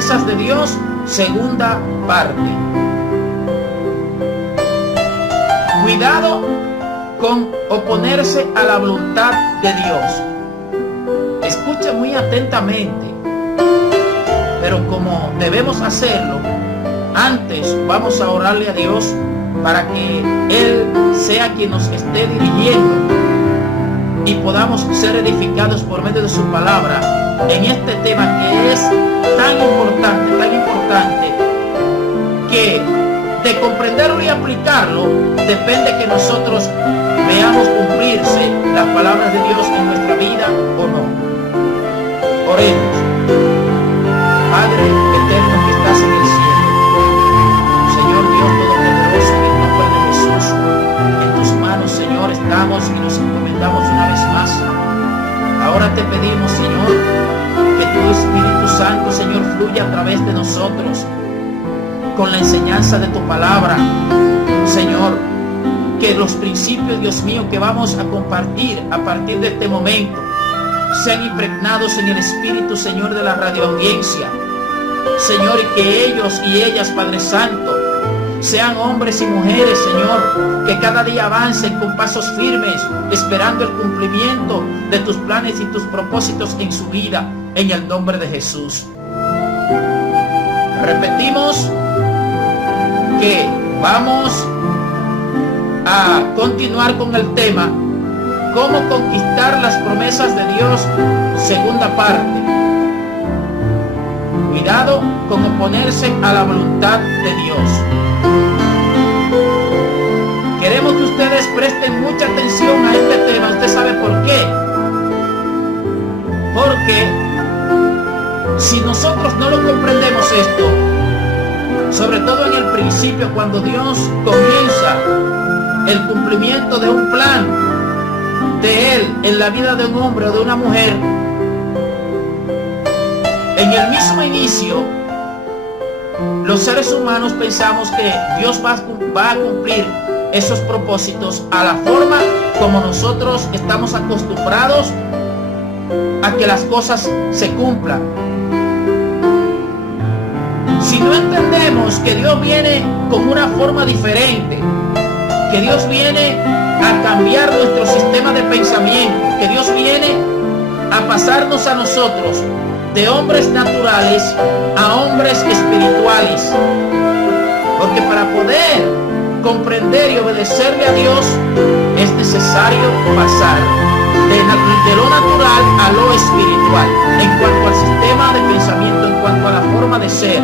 promesas de Dios, segunda parte. Cuidado con oponerse a la voluntad de Dios. Escuche muy atentamente, pero como debemos hacerlo, antes vamos a orarle a Dios para que Él sea quien nos esté dirigiendo y podamos ser edificados por medio de su palabra en este tema que es tan importante, que de comprenderlo y aplicarlo depende que nosotros veamos cumplirse las palabras de Dios en nuestra vida o no. Oremos. Padre eterno que estás en el cielo, Señor Dios todopoderoso, en el nombre de Jesús, en tus manos, Señor, estamos y nos encomendamos una vez más. Ahora te pedimos, Señor, que tu Espíritu Santo, Señor, fluya a través de nosotros con la enseñanza de tu palabra. Señor, que los principios, Dios mío, que vamos a compartir a partir de este momento sean impregnados en el espíritu, Señor, de la radioaudiencia. Señor, y que ellos y ellas, Padre Santo, sean hombres y mujeres, Señor, que cada día avancen con pasos firmes, esperando el cumplimiento de tus planes y tus propósitos en su vida, en el nombre de Jesús. Repetimos que vamos a continuar con el tema cómo conquistar las promesas de Dios, segunda parte. Cuidado con oponerse a la voluntad de Dios. Queremos que ustedes presten mucha atención a este tema. ¿Usted sabe por qué? Porque si nosotros no lo comprendemos esto, sobre todo en el principio, cuando Dios comienza el cumplimiento de un plan de Él en la vida de un hombre o de una mujer, en el mismo inicio, los seres humanos pensamos que Dios va a cumplir esos propósitos a la forma como nosotros estamos acostumbrados a que las cosas se cumplan. Si no entendemos que Dios viene con una forma diferente, que Dios viene a cambiar nuestro sistema de pensamiento, que Dios viene a pasarnos a nosotros de hombres naturales a hombres espirituales, porque para poder comprender y obedecerle a Dios es necesario pasar de lo natural a lo espiritual, en cuanto al sistema de pensamiento, en cuanto a la forma de ser.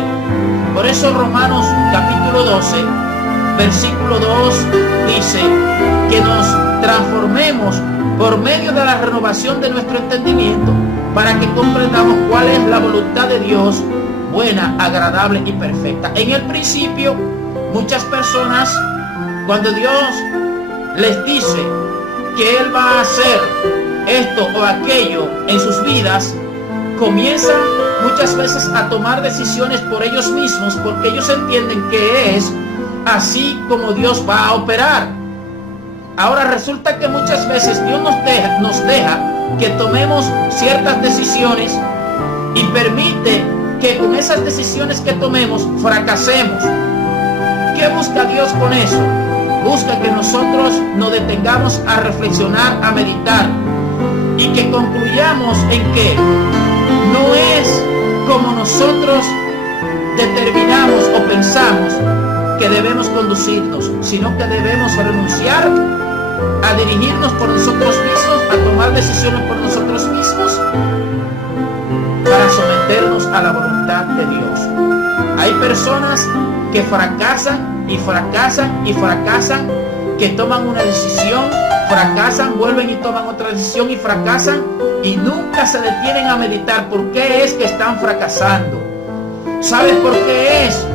Por eso Romanos capítulo 12 versículo 2 dice que nos transformemos por medio de la renovación de nuestro entendimiento para que comprendamos cuál es la voluntad de Dios, buena, agradable y perfecta. En el principio, muchas personas, cuando Dios les dice que Él va a hacer esto o aquello en sus vidas, comienzan muchas veces a tomar decisiones por ellos mismos, porque ellos entienden que es así como Dios va a operar. Ahora resulta que muchas veces Dios nos deja que tomemos ciertas decisiones y permite que con esas decisiones que tomemos fracasemos. ¿Qué busca Dios con eso? Busca que nosotros nos detengamos a reflexionar, a meditar y que concluyamos en que no es como nosotros determinamos o pensamos que debemos conducirnos, sino que debemos renunciar a dirigirnos por nosotros mismos, a tomar decisiones por nosotros mismos, para someternos a la voluntad de Dios. Hay personas que fracasan y fracasan y fracasan, que toman una decisión, fracasan, vuelven y toman otra decisión y fracasan, y nunca se detienen a meditar por qué es que están fracasando. ¿Sabes por qué es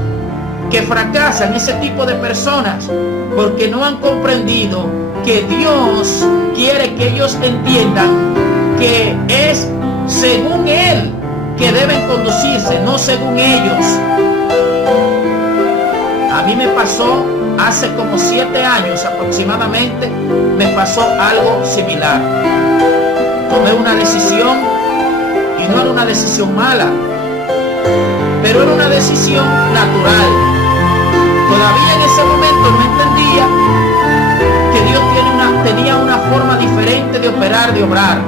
que fracasan ese tipo de personas? Porque no han comprendido que Dios quiere que ellos entiendan que es según Él que deben conducirse, no según ellos. A mí me pasó hace como 7 años aproximadamente, me pasó algo similar. Tomé una decisión y no era una decisión mala. pero era una decisión natural. Todavía en ese momento no entendía que Dios tenía una forma diferente de operar, de obrar.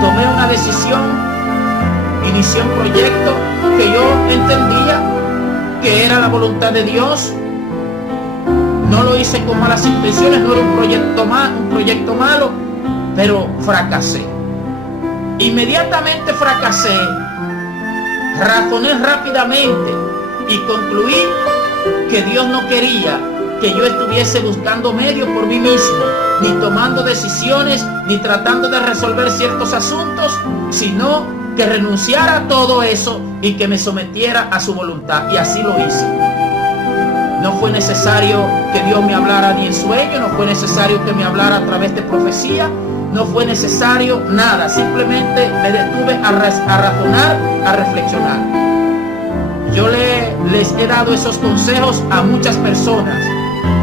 Tomé una decisión, inicié un proyecto que yo entendía que era la voluntad de Dios. No lo hice con malas intenciones, no era un proyecto malo, pero fracasé. Inmediatamente fracasé, razoné rápidamente y concluí que Dios no quería que yo estuviese buscando medios por mí mismo, ni tomando decisiones, ni tratando de resolver ciertos asuntos, sino que renunciara a todo eso y que me sometiera a su voluntad. Y así lo hice. No fue necesario que Dios me hablara ni en sueño, no fue necesario que me hablara a través de profecía, no fue necesario nada, simplemente me detuve a razonar, a reflexionar. Yo les he dado esos consejos a muchas personas.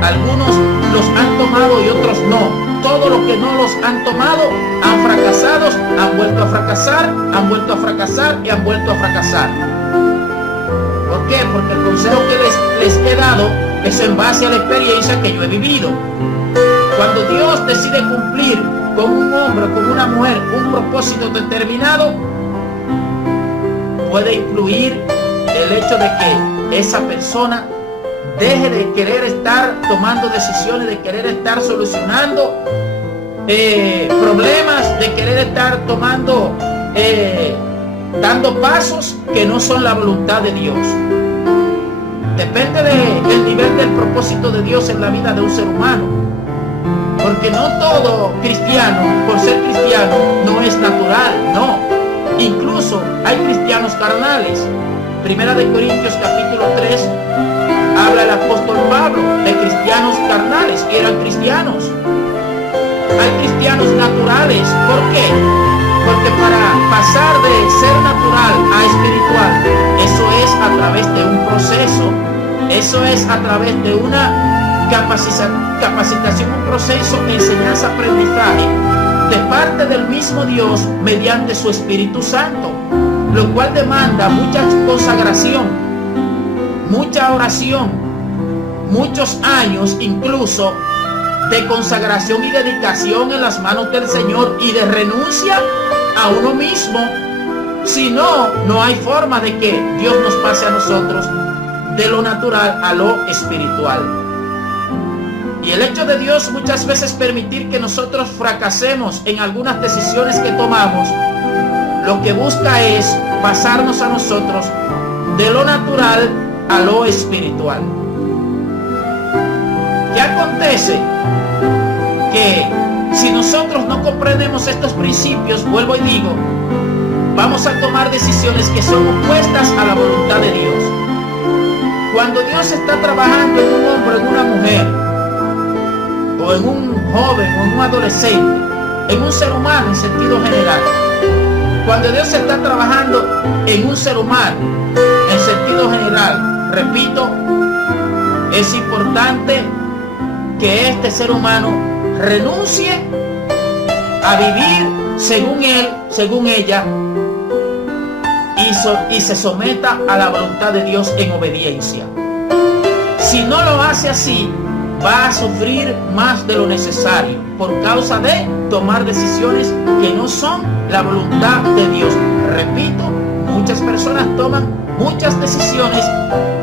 Algunos los han tomado y otros no. Todos los que no los han tomado han fracasado, han vuelto a fracasar, han vuelto a fracasar y han vuelto a fracasar. ¿Por qué? Porque el consejo que les he dado es en base a la experiencia que yo he vivido. Cuando Dios decide cumplir con un hombre, con una mujer, un propósito determinado, puede incluir el hecho de que esa persona deje de querer estar tomando decisiones, de querer estar solucionando problemas, de querer estar tomando, dando pasos que no son la voluntad de Dios. Depende del nivel del propósito de Dios en la vida de un ser humano. Porque no todo cristiano, por ser cristiano, no es natural, no. Incluso hay cristianos carnales. Primera de Corintios capítulo 3 habla el apóstol Pablo de cristianos carnales, y eran cristianos. Hay cristianos naturales. ¿Por qué? Porque para pasar de ser natural a espiritual, eso es a través de un proceso, eso es a través de una capacitación, un proceso de enseñanza-aprendizaje de parte del mismo Dios mediante su Espíritu Santo, lo cual demanda mucha consagración, mucha oración, muchos años incluso de consagración y dedicación en las manos del Señor y de renuncia a uno mismo. Si no, no hay forma de que Dios nos pase a nosotros de lo natural a lo espiritual. Y el hecho de Dios muchas veces permitir que nosotros fracasemos en algunas decisiones que tomamos, lo que busca es pasarnos a nosotros de lo natural a lo espiritual. ¿Qué acontece? Que si nosotros no comprendemos estos principios, vuelvo y digo, vamos a tomar decisiones que son opuestas a la voluntad de Dios. Cuando Dios está trabajando en un hombre, en una mujer, o en un joven, o en un adolescente, en un ser humano en sentido general, cuando Dios está trabajando en un ser humano en sentido general, repito, es importante que este ser humano renuncie a vivir según él, según ella, y se someta a la voluntad de Dios en obediencia. Si no lo hace así, va a sufrir más de lo necesario por causa de tomar decisiones que no son la voluntad de Dios. Repito, muchas personas toman muchas decisiones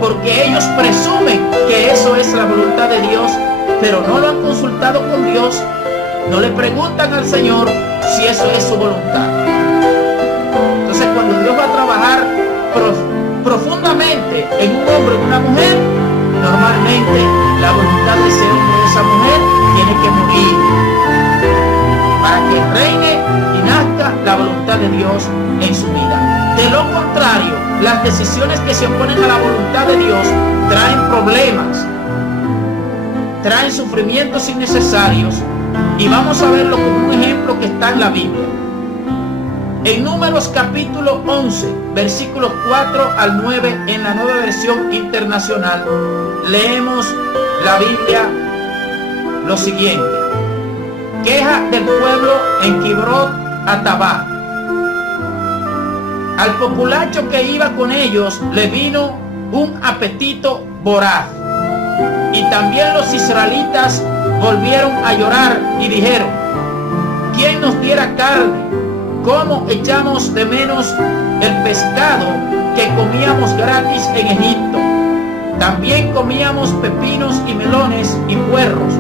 porque ellos presumen que eso es la voluntad de Dios, pero no lo han consultado con Dios, no le preguntan al Señor si eso es su voluntad. Entonces, cuando Dios va a trabajar profundamente en un hombre o en una mujer, normalmente la voluntad de ese hombre o de esa mujer tiene que morir para que reine y nazca la voluntad de Dios en su vida. De lo contrario, las decisiones que se oponen a la voluntad de Dios traen problemas, traen sufrimientos innecesarios, y vamos a verlo como un ejemplo que está en la Biblia. En Números capítulo 11, versículos 4 al 9, en la Nueva Versión Internacional, leemos la Biblia lo siguiente: queja del pueblo en Kibrot Hatabá. Al populacho que iba con ellos le vino un apetito voraz. Y también los israelitas volvieron a llorar y dijeron: ¿quién nos diera carne? ¿Cómo echamos de menos el pescado que comíamos gratis en Egipto? También comíamos pepinos y melones y puerros,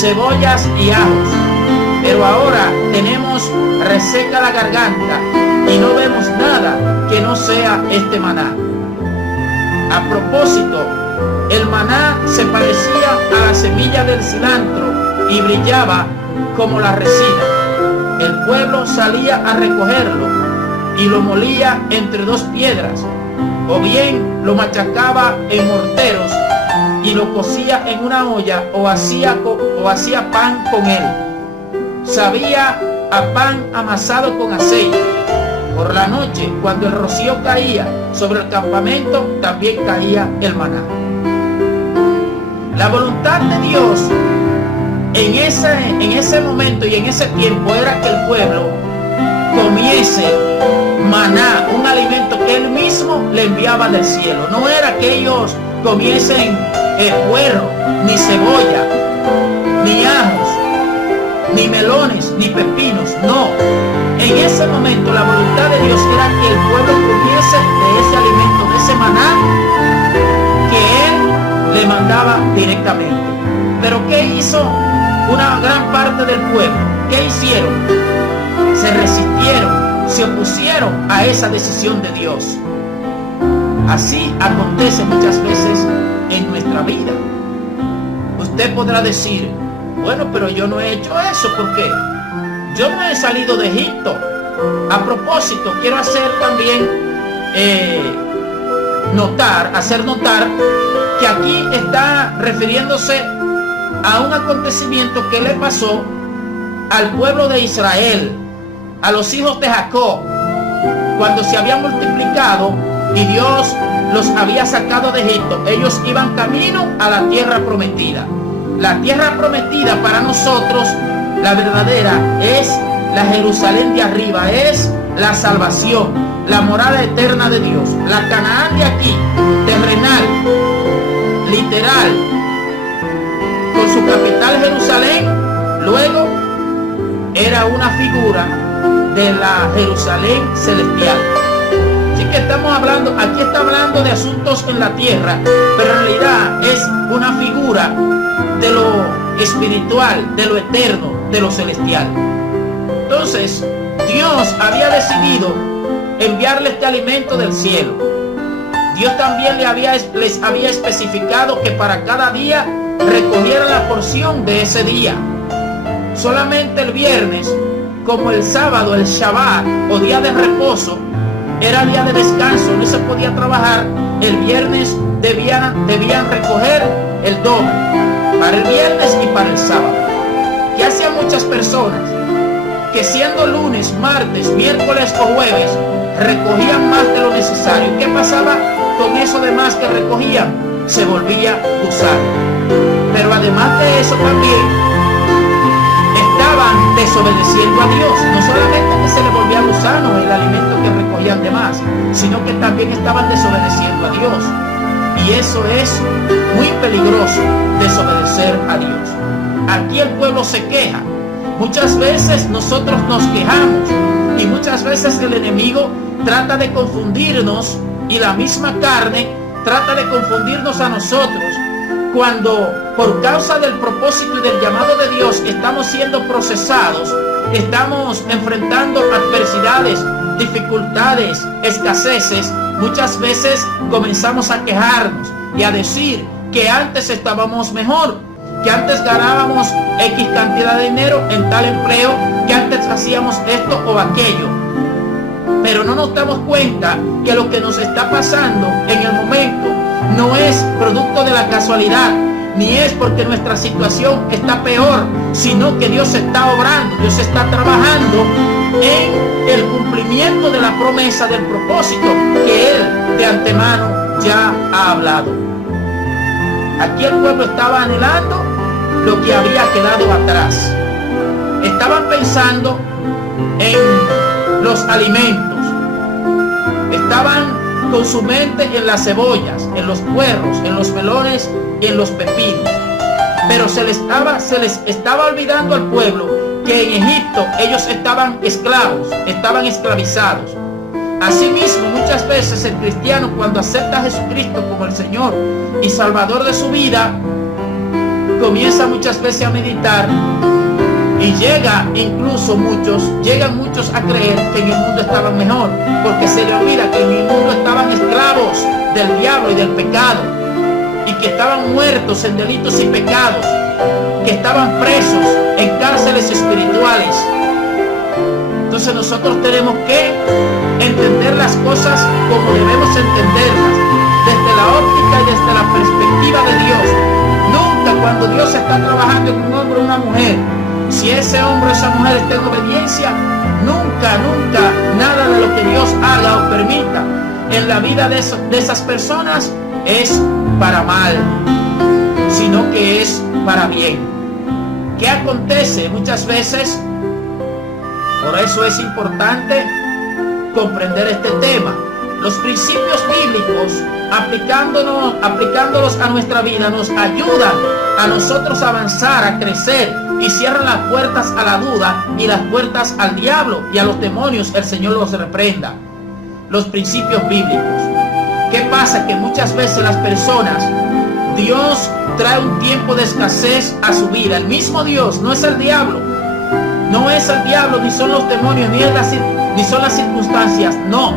cebollas y ajos. Pero ahora tenemos reseca la garganta y no vemos nada que no sea este maná. A propósito, el maná se parecía a la semilla del cilantro y brillaba como la resina. El pueblo salía a recogerlo y lo molía entre dos piedras, o bien lo machacaba en morteros y lo cocía en una olla, o hacía pan con él. Sabía a pan amasado con aceite. Por la noche, cuando el rocío caía sobre el campamento, también caía el maná. La voluntad de Dios en ese momento y en ese tiempo era que el pueblo comiese maná, un alimento que él mismo le enviaba del cielo. No era que ellos comiesen puerro, ni cebolla, ni ajos, ni melones, ni pepinos. No. En ese momento la voluntad de Dios era que el pueblo comiese de ese alimento, de ese maná que él le mandaba directamente. Pero ¿qué hizo una gran parte del pueblo? ¿Qué hicieron? Se resistieron, se opusieron a esa decisión de Dios. Así acontece muchas veces en nuestra vida. Usted podrá decir: bueno, pero yo no he hecho eso, ¿por qué? Yo no he salido de Egipto. A propósito, quiero hacer también hacer notar que aquí está refiriéndose a un acontecimiento que le pasó al pueblo de Israel, a los hijos de Jacob, cuando se habían multiplicado y Dios los había sacado de Egipto. Ellos iban camino a la tierra prometida. La tierra prometida para nosotros, la verdadera, es la Jerusalén de arriba, es la salvación, la morada eterna de Dios. La Canaán de aquí, terrenal, literal, con su capital Jerusalén, luego era una figura de la Jerusalén celestial. Así que estamos hablando, aquí está hablando de asuntos en la tierra, pero en realidad es una figura de lo espiritual, de lo eterno, de lo celestial. Entonces, Dios había decidido enviarle este alimento del cielo. Dios también les había especificado que para cada día recogiera la porción de ese día. Solamente el viernes, como el sábado, el Shabbat o día de reposo, era día de descanso, no se podía trabajar. El viernes debían recoger el doble, para el viernes y para el sábado. ¿Qué hacían muchas personas? Que siendo lunes, martes, miércoles o jueves, recogían más de lo necesario. ¿Qué pasaba con eso de más que recogían? Se volvía gusano. Pero además de eso también estaban desobedeciendo a Dios. No solamente que se les volvía gusano el alimento que recogían de más, sino que también estaban desobedeciendo a Dios. Y eso es muy peligroso, desobedecer a Dios. Aquí el pueblo se queja. Muchas veces nosotros nos quejamos y muchas veces el enemigo trata de confundirnos, y la misma carne trata de confundirnos a nosotros, cuando por causa del propósito y del llamado de Dios estamos siendo procesados, estamos enfrentando adversidades, dificultades, escaseces. Muchas veces comenzamos a quejarnos y a decir que antes estábamos mejor, que antes ganábamos X cantidad de dinero en tal empleo, que antes hacíamos esto o aquello. Pero no nos damos cuenta que lo que nos está pasando en el momento no es producto de la casualidad, ni es porque nuestra situación está peor, sino que Dios está obrando, Dios está trabajando en el cumplimiento de la promesa, del propósito que Él de antemano ya ha hablado. Aquí el pueblo estaba anhelando lo que había quedado atrás. Estaban pensando en los alimentos, estaban con su mente en las cebollas, en los puerros, en los melones y en los pepinos. Pero se les estaba olvidando al pueblo que en Egipto ellos estaban esclavos, estaban esclavizados. Asimismo, muchas veces el cristiano, cuando acepta a Jesucristo como el Señor y Salvador de su vida, comienza muchas veces a meditar y llegan muchos a creer que en el mundo estaban mejor, porque se le olvida que en el mundo estaban esclavos del diablo y del pecado, y que estaban muertos en delitos y pecados, que estaban presos en cárceles espirituales. Entonces nosotros tenemos que entender las cosas como debemos entenderlas, desde la óptica y desde la perspectiva de Dios. Nunca, cuando Dios está trabajando en un hombre o una mujer, si ese hombre o esa mujer está en obediencia, nunca nada de lo que Dios haga o permita en la vida de esas personas es para mal, sino que es para bien. ¿Qué acontece muchas veces? Por eso es importante comprender este tema. Los principios bíblicos, aplicándolos a nuestra vida, nos ayudan a nosotros a avanzar, a crecer, y cierran las puertas a la duda y las puertas al diablo y a los demonios. El Señor los reprenda. Los principios bíblicos. ¿Qué pasa? Que muchas veces las personas, Dios trae un tiempo de escasez a su vida. El mismo Dios, no es el diablo. No es el diablo, ni son los demonios, ni son las circunstancias. No,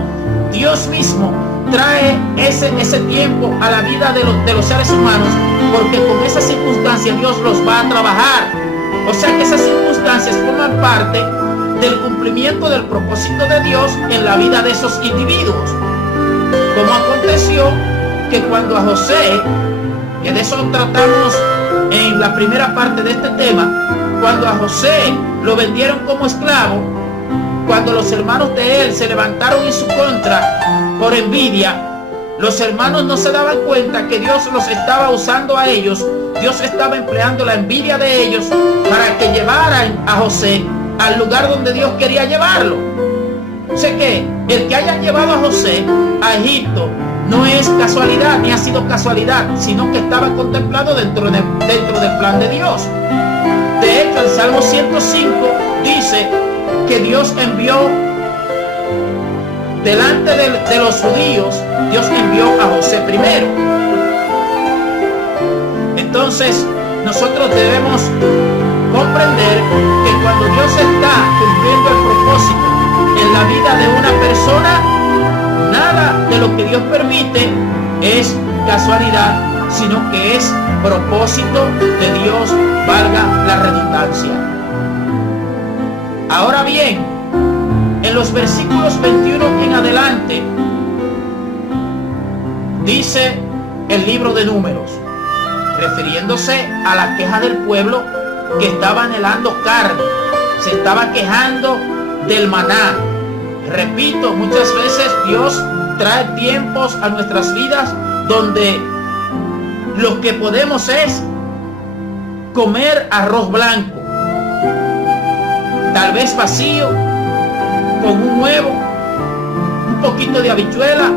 Dios mismo trae ese tiempo a la vida de los seres humanos, porque con esas circunstancias Dios los va a trabajar. O sea que esas circunstancias forman parte del cumplimiento del propósito de Dios en la vida de esos individuos. Como aconteció que cuando a José, que de eso tratamos en la primera parte de este tema, cuando a José lo vendieron como esclavo, cuando los hermanos de él se levantaron en su contra por envidia, los hermanos no se daban cuenta que Dios los estaba usando a ellos. Dios estaba empleando la envidia de ellos para que llevaran a José al lugar donde Dios quería llevarlo. Sé que el que hayan llevado a José a Egipto no es casualidad, ni ha sido casualidad, sino que estaba contemplado dentro del plan de Dios. De hecho, el Salmo 105 dice que Dios envió delante de los judíos, Dios envió a José primero. Entonces, nosotros debemos comprender que cuando Dios está cumpliendo el propósito en la vida de una persona, nada de lo que Dios permite es casualidad, sino que es propósito de Dios, valga la redundancia. Ahora bien, en los versículos 21 en adelante, dice el libro de Números, refiriéndose a la queja del pueblo que estaba anhelando carne, se estaba quejando del maná. Repito, muchas veces Dios trae tiempos a nuestras vidas donde lo que podemos es comer arroz blanco, tal vez vacío, con un huevo, un poquito de habichuela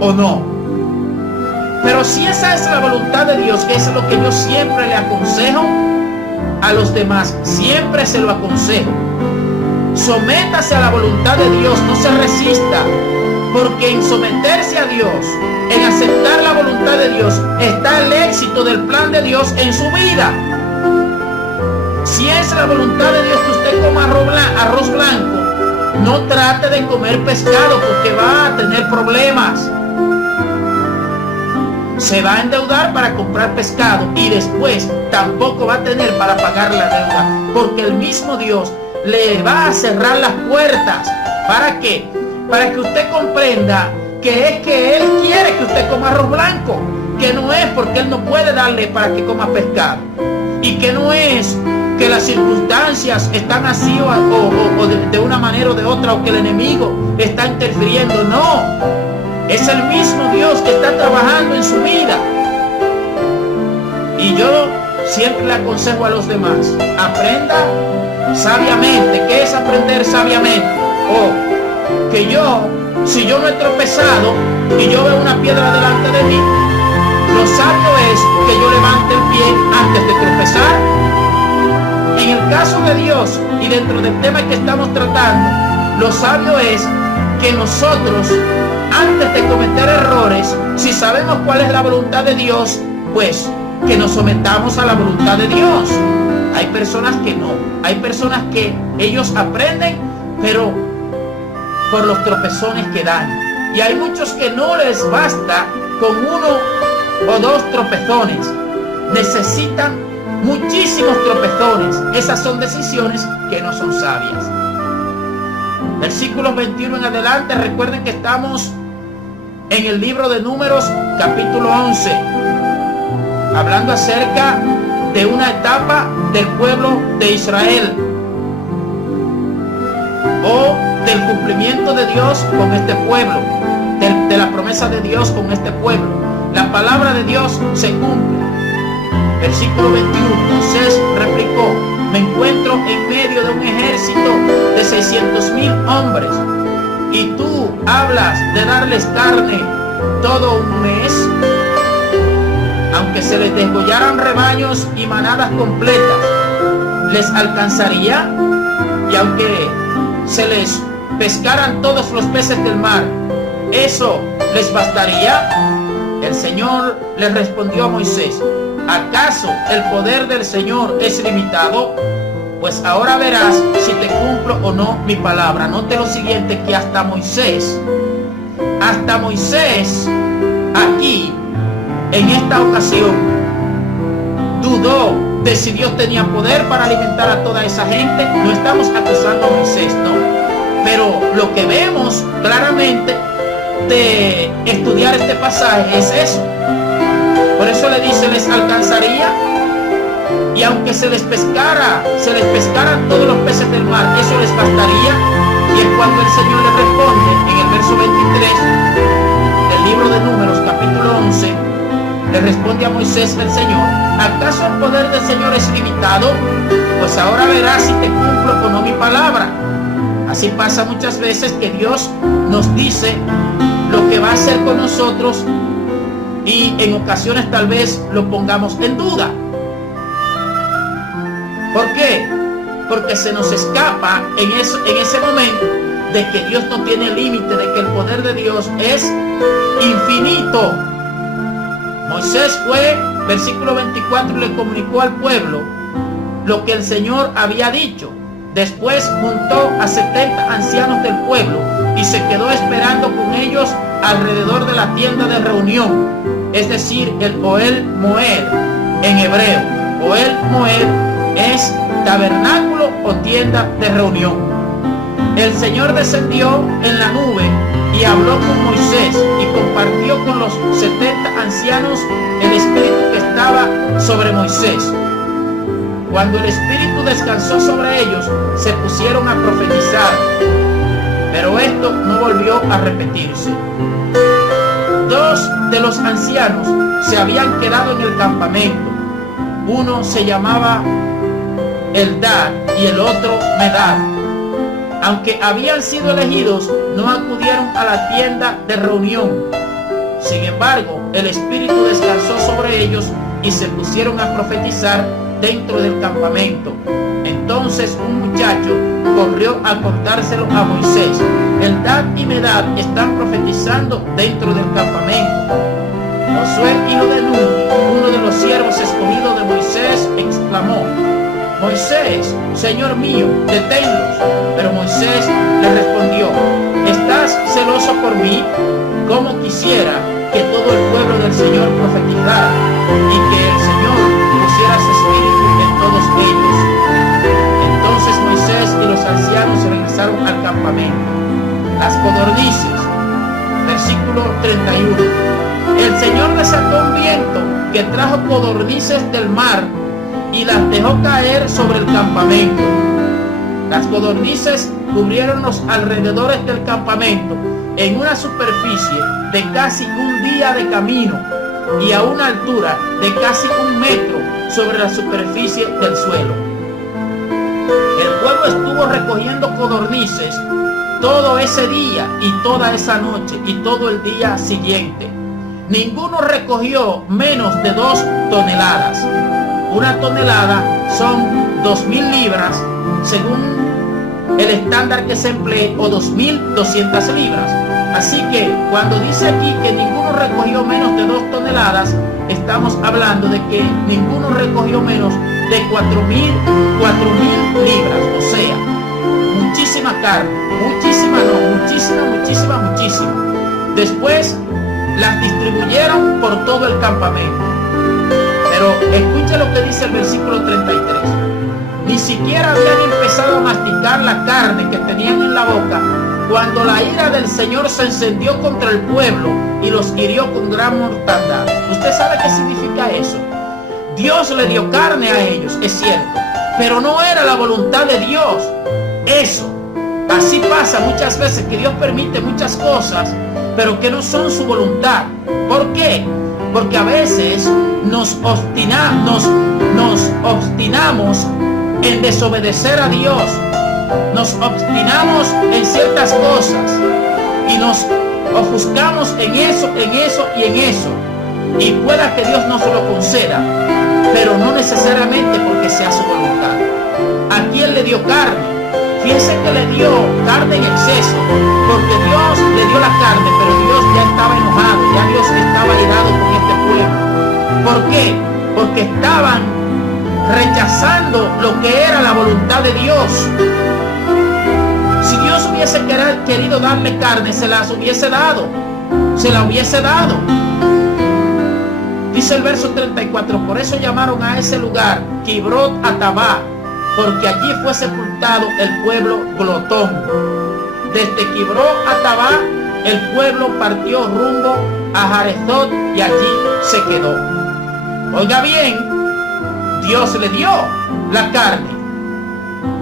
o no. Pero si esa es la voluntad de Dios, que es lo que yo siempre le aconsejo a los demás, siempre se lo aconsejo: sométase a la voluntad de Dios, no se resista, porque en someterse a Dios, en aceptar la voluntad de Dios, está el éxito del plan de Dios en su vida. Si es la voluntad de Dios que usted coma arroz blanco, no trate de comer pescado, porque va a tener problemas. Se va a endeudar para comprar pescado y después tampoco va a tener para pagar la deuda, porque el mismo Dios le va a cerrar las puertas. ¿Para qué? Para que usted comprenda que es que Él quiere que usted coma arroz blanco, que no es porque Él no puede darle para que coma pescado, y que no es que las circunstancias están así o de una manera o de otra, o que el enemigo está interfiriendo. No, es el mismo Dios que está trabajando en su vida. Y yo siempre le aconsejo a los demás: aprenda sabiamente. ¿Qué es aprender sabiamente? Que yo si yo no he tropezado y yo veo una piedra delante de mí, lo sabio es que yo levante el pie antes de tropezar. En el caso de Dios y dentro del tema que estamos tratando, lo sabio es que nosotros, antes de cometer errores, si sabemos cuál es la voluntad de Dios, pues que nos sometamos a la voluntad de Dios. Hay personas que no, hay personas que ellos aprenden, pero por los tropezones que dan. Y hay muchos que no les basta con 1 o 2 tropezones, necesitan muchísimos tropezones. Esas son decisiones que no son sabias. Versículos 21 en adelante, recuerden que estamos en el libro de Números, capítulo 11, hablando acerca de una etapa del pueblo de Israel, o del cumplimiento de Dios con este pueblo, de la promesa de Dios con este pueblo. La palabra de Dios se cumple. Versículo 21, Moisés replicó: me encuentro en medio de un ejército de 600,000 hombres, y tú hablas de darles carne todo un mes. Aunque se les desgollaran rebaños y manadas completas, ¿les alcanzaría? Y aunque se les pescaran todos los peces del mar, ¿eso les bastaría? El Señor le respondió a Moisés: ¿acaso el poder del Señor es limitado? Pues ahora verás si te cumplo o no mi palabra. Note lo siguiente, que hasta Moisés aquí, en esta ocasión, dudó de si Dios tenía poder para alimentar a toda esa gente. No estamos acusando a Moisés, no. Pero lo que vemos claramente de estudiar este pasaje es eso. Por eso le dice: les alcanzaría. Y aunque se les pescaran todos los peces del mar, ¿eso les bastaría? Y es cuando el Señor le responde en el verso 23 del libro de Números, capítulo 11, le responde a Moisés el Señor: ¿acaso el poder del Señor es limitado? Pues ahora verás si te cumplo o no mi palabra. Así pasa muchas veces, que Dios nos dice lo que va a hacer con nosotros y en ocasiones tal vez lo pongamos en duda. ¿Por qué? Porque se nos escapa en ese momento de que Dios no tiene límite, de que el poder de Dios es infinito. Moisés fue, versículo 24, y le comunicó al pueblo lo que el Señor había dicho. Después juntó a 70 ancianos del pueblo y se quedó esperando con ellos alrededor de la tienda de reunión, es decir, el Ohel Moed en hebreo. Ohel Moed es tabernáculo o tienda de reunión. El Señor descendió en la nube y habló con Moisés y compartió con los 70 ancianos el espíritu que estaba sobre Moisés. Cuando el espíritu descansó sobre ellos, se pusieron a profetizar, pero esto no volvió a repetirse. 2 de los ancianos se habían quedado en el campamento. Uno se llamaba Eldad y el otro Medad. Aunque habían sido elegidos, no acudieron a la tienda de reunión. Sin embargo, el espíritu descansó sobre ellos y se pusieron a profetizar dentro del campamento. Entonces un muchacho corrió a contárselo a Moisés: Eldad y Medad están profetizando dentro del campamento. Josué, hijo de Nun, uno de los siervos escogidos de Moisés, exclamó: Moisés, Señor mío, deténlos. Pero Moisés le respondió: ¿estás celoso por mí? Como quisiera que todo el pueblo del Señor profetizara y que el Señor pusiera su espíritu en todos ellos. Entonces Moisés y los ancianos regresaron al campamento. Las codornices, versículo 31. El Señor desató un viento que trajo codornices del mar y las dejó caer sobre el campamento. Las codornices cubrieron los alrededores del campamento en una superficie de casi un día de camino y a una altura de casi 1 metro sobre la superficie del suelo. El pueblo estuvo recogiendo codornices todo ese día y toda esa noche y todo el día siguiente. Ninguno recogió menos de 2 toneladas. Una tonelada son 2.000 libras, según el estándar que se emplee, o 2.200 libras. Así que cuando dice aquí que ninguno recogió menos de 2 toneladas, estamos hablando de que ninguno recogió menos de 4.000 libras, o sea, muchísima carne, muchísima. Después las distribuyeron por todo el campamento. Pero escuche lo que dice el versículo 33. Ni siquiera habían empezado a masticar la carne que tenían en la boca cuando la ira del Señor se encendió contra el pueblo y los hirió con gran mortandad. ¿Usted sabe qué significa eso? Dios le dio carne a ellos, es cierto, pero no era la voluntad de Dios. Eso, así pasa muchas veces, que Dios permite muchas cosas, pero que no son su voluntad. ¿Por qué? Porque a veces nos obstinamos en desobedecer a Dios. Nos obstinamos en ciertas cosas y nos ofuscamos en eso y en eso. Y pueda que Dios no se lo conceda, pero no necesariamente porque sea su voluntad. ¿A quién le dio carne? Fíjense que le dio carne en exceso, porque Dios le dio la carne, pero Dios ya estaba enojado, ya Dios estaba irado con este pueblo. ¿Por qué? Porque estaban rechazando lo que era la voluntad de Dios. Si Dios hubiese querido darle carne, se la hubiese dado. Dice el verso 34, por eso llamaron a ese lugar Kibrot Hatabá, porque allí fue sepultado el pueblo glotón. Desde Kibrot Hatabá el pueblo partió rumbo a Jarezot y allí se quedó. Oiga bien, Dios le dio la carne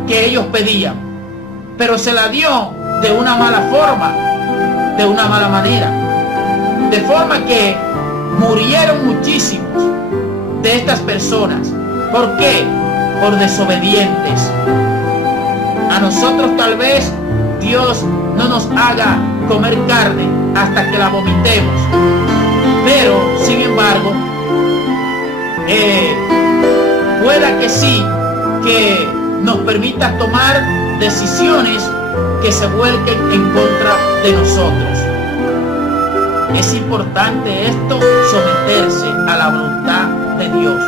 que ellos pedían, pero se la dio de una mala forma, de una mala manera, de forma que murieron muchísimos de estas personas. ¿Por qué? Por desobedientes. A nosotros tal vez Dios no nos haga comer carne hasta que la vomitemos, pero sin embargo pueda que sí, que nos permita tomar decisiones que se vuelquen en contra de nosotros. Es importante esto, someterse a la voluntad de Dios,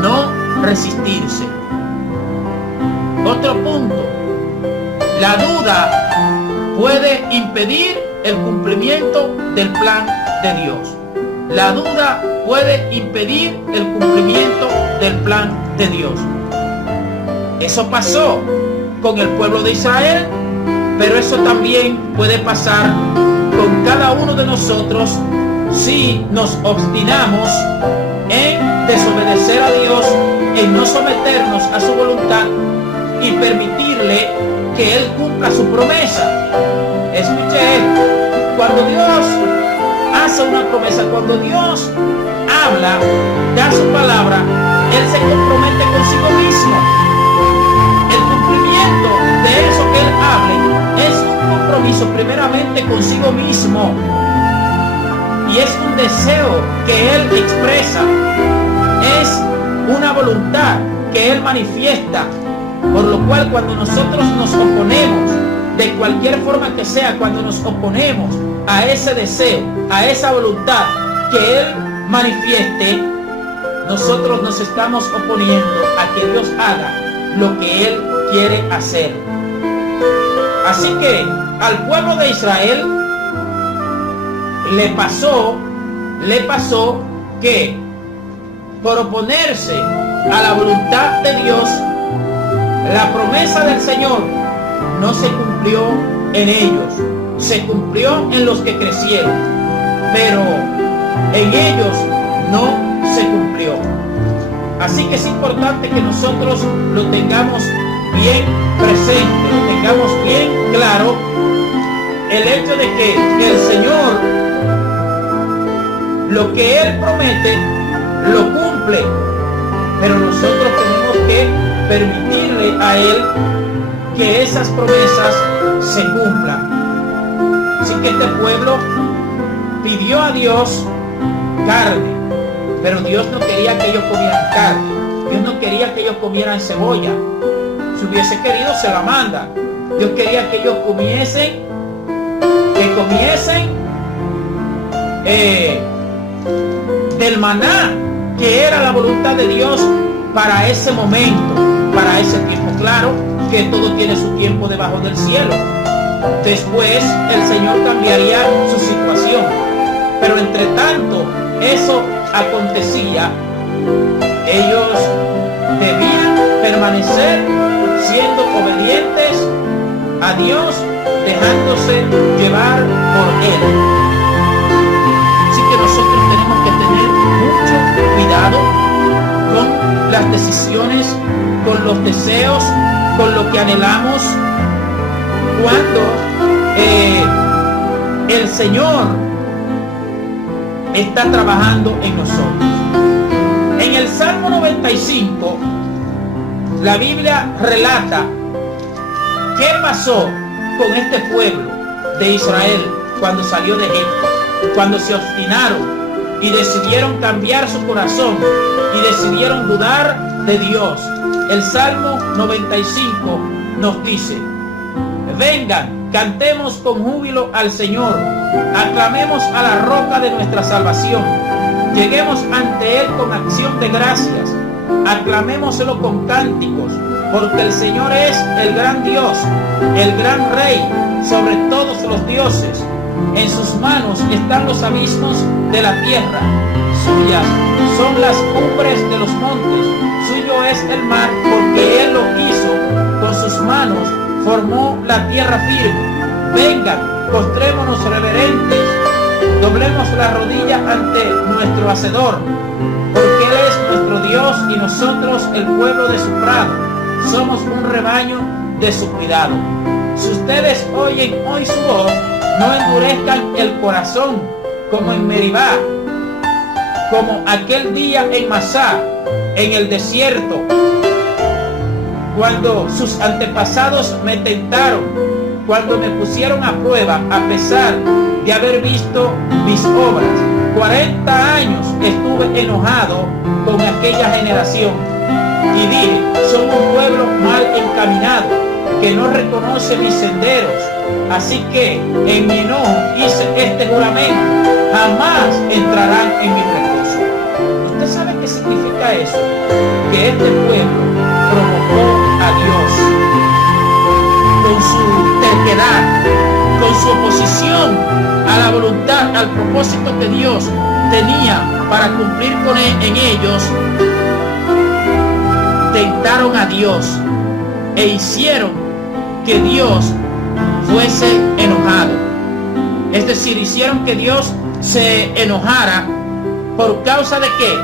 no resistirse. Otro punto, la duda puede impedir el cumplimiento del plan de Dios. La duda puede impedir el cumplimiento del plan de Dios. Eso pasó con el pueblo de Israel, pero eso también puede pasar con cada uno de nosotros si nos obstinamos en desobedecer a Dios, en no someternos a su voluntad y permitirle que Él cumpla su promesa. Escuche esto, cuando Dios hace una promesa, cuando Dios habla, da su palabra, Él se compromete consigo mismo. El cumplimiento de eso que Él hable es un compromiso primeramente consigo mismo, y es un deseo que Él expresa, es una voluntad que Él manifiesta, por lo cual cuando nosotros nos oponemos, de cualquier forma que sea, cuando nos oponemos a ese deseo, a esa voluntad que Él manifieste, nosotros nos estamos oponiendo a que Dios haga lo que Él quiere hacer. Así que al pueblo de Israel le pasó que por oponerse a la voluntad de Dios, la promesa del Señor no se cumplió en ellos, se cumplió en los que crecieron, pero en ellos no se cumplió. Así que es importante que nosotros lo tengamos bien presente, lo tengamos bien claro, el hecho de que el Señor, lo que Él promete, lo cumple, pero nosotros tenemos que permitirle a Él que esas promesas se cumplan. Así que este pueblo pidió a Dios carne, pero Dios no quería que ellos comieran carne. Dios no quería que ellos comieran cebolla. Si hubiese querido, se la manda. Dios quería que ellos comiesen del maná, que era la voluntad de Dios para ese momento, para ese tiempo. Claro que todo tiene su tiempo debajo del cielo. Después el Señor cambiaría su situación. Pero entre tanto eso acontecía, ellos debían permanecer siendo obedientes a Dios, dejándose llevar por Él. Así que nosotros tenemos que tener mucho cuidado con las decisiones, con los deseos, con lo que anhelamos, cuando el Señor está trabajando en nosotros. En el Salmo 95, la Biblia relata qué pasó con este pueblo de Israel cuando salió de Egipto, cuando se obstinaron y decidieron cambiar su corazón y decidieron dudar de Dios. El Salmo 95 nos dice: vengan, cantemos con júbilo al Señor, aclamemos a la roca de nuestra salvación, lleguemos ante Él con acción de gracias, aclamémoslo con cánticos, porque el Señor es el gran Dios, el gran Rey sobre todos los dioses. En sus manos están los abismos de la tierra, suyas son las cumbres de los montes, suyo es el mar, porque Él lo hizo, con sus manos formó la tierra firme. Vengan, postrémonos reverentes, doblemos la rodilla ante nuestro Hacedor, porque Él es nuestro Dios y nosotros el pueblo de su prado, somos un rebaño de su cuidado. Si ustedes oyen hoy su voz, no endurezcan el corazón como en Meribá, como aquel día en Masá, en el desierto, cuando sus antepasados me tentaron, cuando me pusieron a prueba a pesar de haber visto mis obras. 40 años estuve enojado con aquella generación y dije: son un pueblo mal encaminado, que no reconoce mis senderos. Así que en mi enojo hice este juramento: jamás entrarán en mi reposo. ¿Usted sabe qué significa eso? Que este pueblo provocó a Dios con su terquedad, con su oposición a la voluntad, al propósito que Dios tenía para cumplir con él, en ellos. Tentaron a Dios e hicieron que Dios fuese enojado. Es decir, hicieron que Dios se enojara. ¿Por causa de qué?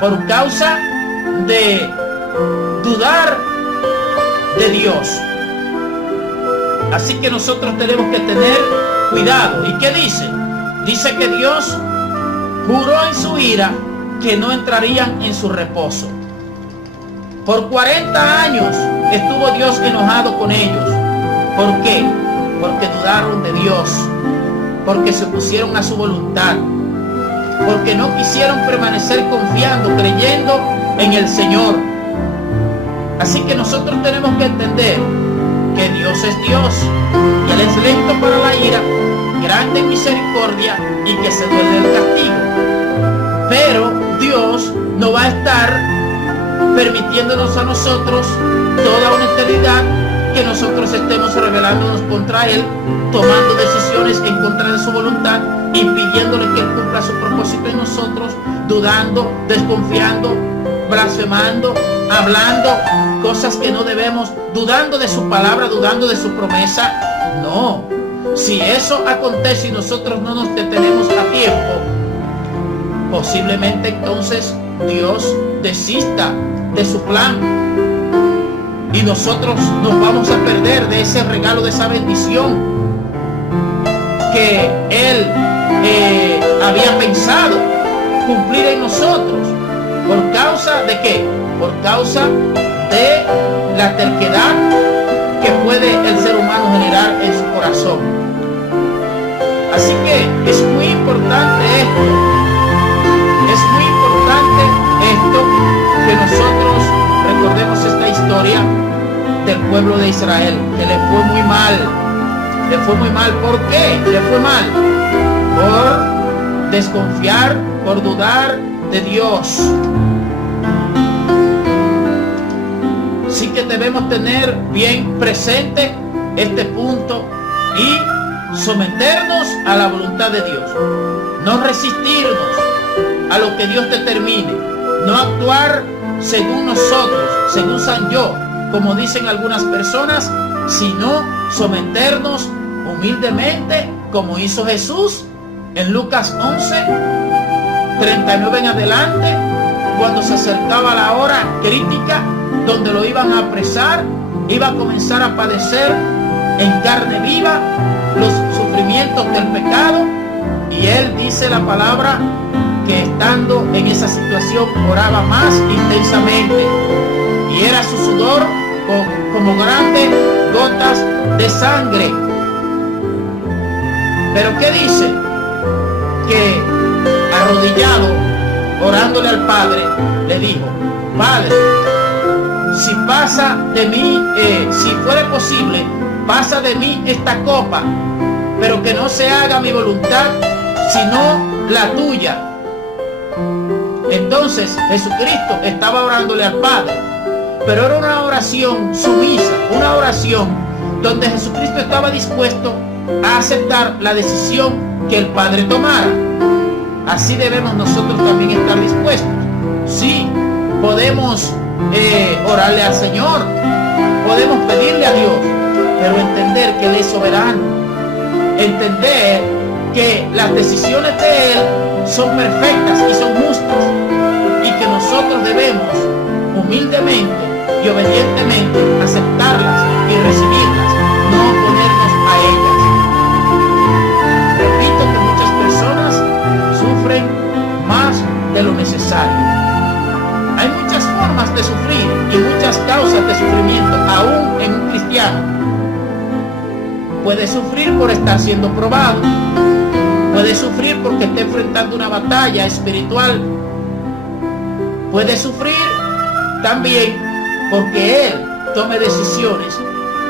Por causa de dudar de Dios. Así que nosotros tenemos que tener cuidado. ¿Y qué dice? Dice que Dios juró en su ira que no entrarían en su reposo. Por 40 años estuvo Dios enojado con ellos. ¿Por qué? Porque dudaron de Dios, porque se opusieron a su voluntad, porque no quisieron permanecer confiando, creyendo en el Señor. Así que nosotros tenemos que entender que Dios es Dios, y Él es lento para la ira, grande en misericordia y que se duele del castigo. Pero Dios no va a estar permitiéndonos a nosotros toda una eternidad que nosotros estemos rebelándonos contra Él, tomando decisiones en contra de su voluntad, impidiéndole que Él cumpla su propósito en nosotros, dudando, desconfiando, blasfemando, hablando cosas que no debemos, dudando de su palabra, dudando de su promesa. No, si eso acontece y nosotros no nos detenemos a tiempo, posiblemente entonces Dios desista de su plan y nosotros nos vamos a perder de ese regalo, de esa bendición que Él había pensado cumplir en nosotros. ¿Por causa de qué? Por causa de la terquedad que puede Así que es muy importante esto. Es muy importante esto, que nosotros recordemos esta historia del pueblo de Israel, que le fue muy mal. Le fue muy mal. ¿Por qué le fue mal? Por desconfiar, por dudar de Dios. Sí que debemos tener bien presente este punto y someternos a la voluntad de Dios. No resistirnos a lo que Dios determine. No actuar según nosotros, según San yo, como dicen algunas personas, sino someternos humildemente, como hizo Jesús en Lucas 11, 39 en adelante, cuando se acercaba la hora crítica, donde lo iban a apresar, iba a comenzar a padecer en carne viva los sufrimientos del pecado, y él dice la palabra que estando en esa situación oraba más intensamente, y era su sudor como grandes gotas de sangre. Pero ¿qué dice? Que arrodillado, orándole al Padre, le dijo: Padre, si pasa de mí, si fuere posible, pasa de mí esta copa, pero que no se haga mi voluntad, sino la tuya. Entonces Jesucristo estaba orándole al Padre, pero era una oración sumisa, una oración donde Jesucristo estaba dispuesto a aceptar la decisión que el Padre tomara. Así debemos nosotros también estar dispuestos. Sí, podemos orarle al Señor, podemos pedirle a Dios, pero entender que Él es soberano, entender que las decisiones de Él son perfectas y son justas, y que nosotros debemos humildemente y obedientemente aceptarlas y recibirlas, no oponernos a ellas. Repito que muchas personas sufren más de lo necesario. Hay muchas formas de sufrir y muchas causas de sufrimiento, aún en un cristiano. Puede sufrir por estar siendo probado, puede sufrir porque está enfrentando una batalla espiritual, puede sufrir también porque él tome decisiones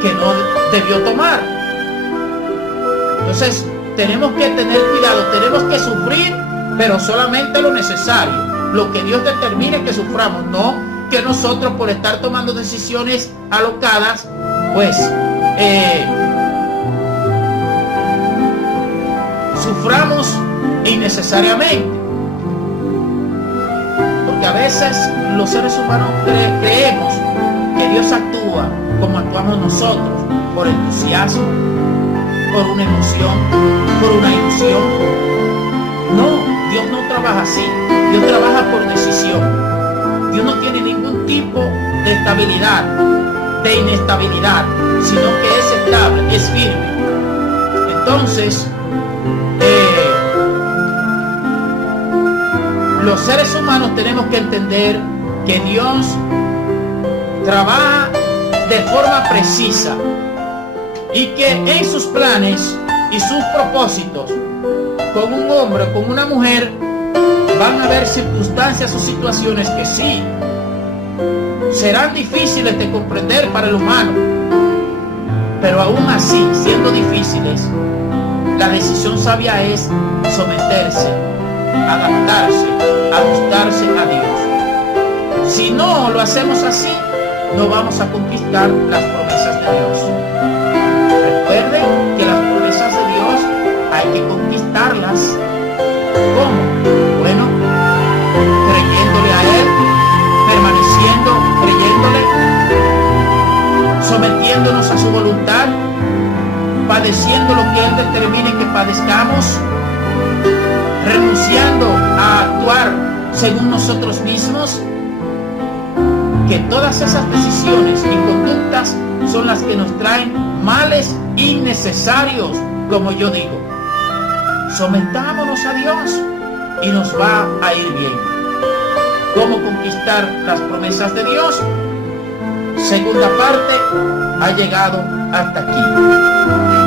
que no debió tomar. Entonces tenemos que tener cuidado, tenemos que sufrir, pero solamente lo necesario, lo que Dios determine que suframos, no que nosotros por estar tomando decisiones alocadas, pues suframos innecesariamente. Porque a veces los seres humanos creemos que Dios actúa como actuamos nosotros, por entusiasmo, por una emoción, por una ilusión. No, Dios no trabaja así. Dios trabaja por decisión. Dios no tiene ningún tipo de estabilidad, de inestabilidad, sino que es estable, es firme. Entonces, los seres humanos tenemos que entender que Dios trabaja de forma precisa y que en sus planes y sus propósitos con un hombre o con una mujer van a haber circunstancias o situaciones que sí serán difíciles de comprender para el humano, pero aún así, siendo difíciles, la decisión sabia es someterse, adaptarse, ajustarse a Dios. Si no lo hacemos así, no vamos a conquistar las promesas de Dios. Recuerden que las promesas de Dios hay que conquistarlas. ¿Cómo? Bueno, creyéndole a Él, permaneciendo, creyéndole, sometiéndonos a su voluntad, padeciendo lo que Él determine que padezcamos, renunciando a actuar según nosotros mismos, que todas esas decisiones y conductas son las que nos traen males innecesarios, como yo digo. Sometámonos a Dios y nos va a ir bien. ¿Cómo conquistar las promesas de Dios? Segunda parte ha llegado hasta aquí.